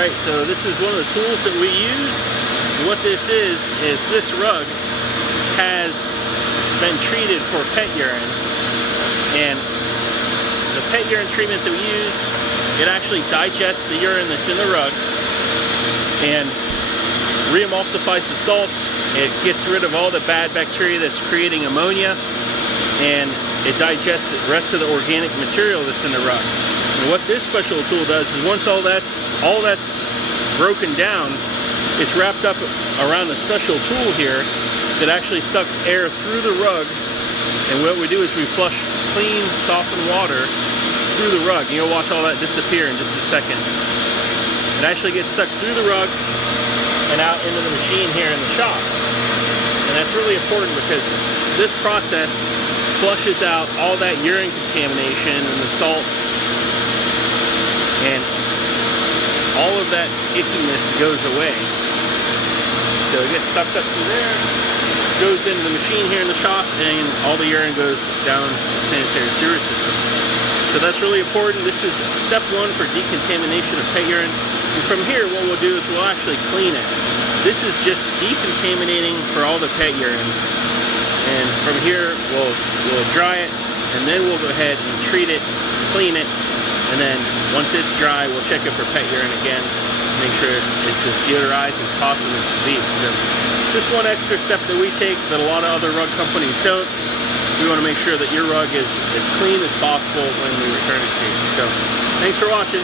Alright, so this is one of the tools that we use. What this is this rug has been treated for pet urine, and the pet urine treatment that we use, it actually digests the urine that's in the rug and re-emulsifies the salts. It gets rid of all the bad bacteria that's creating ammonia, and it digests the rest of the organic material that's in the rug. And what this special tool does is once all that's broken down, it's wrapped up around a special tool here that actually sucks air through the rug. And what we do is we flush clean, softened water through the rug. You'll watch all that disappear in just a second. It actually gets sucked through the rug and out into the machine here in the shop. And that's really important because this process flushes out all that urine contamination and the salts, and all of that ickiness goes away. So it gets sucked up through there, goes into the machine here in the shop, and all the urine goes down the sanitary sewer system. So that's really important. This is step one for decontamination of pet urine. And from here, what we'll do is we'll actually clean it. This is just decontaminating for all the pet urine. And from here, we'll dry it, and then we'll go ahead and treat it, clean it, and then once it's dry, we'll check it for pet urine again, make sure it's as deodorized as possible as it be. So just one extra step that we take that a lot of other rug companies don't. We want to make sure that your rug is as clean as possible when we return it to you. So thanks for watching.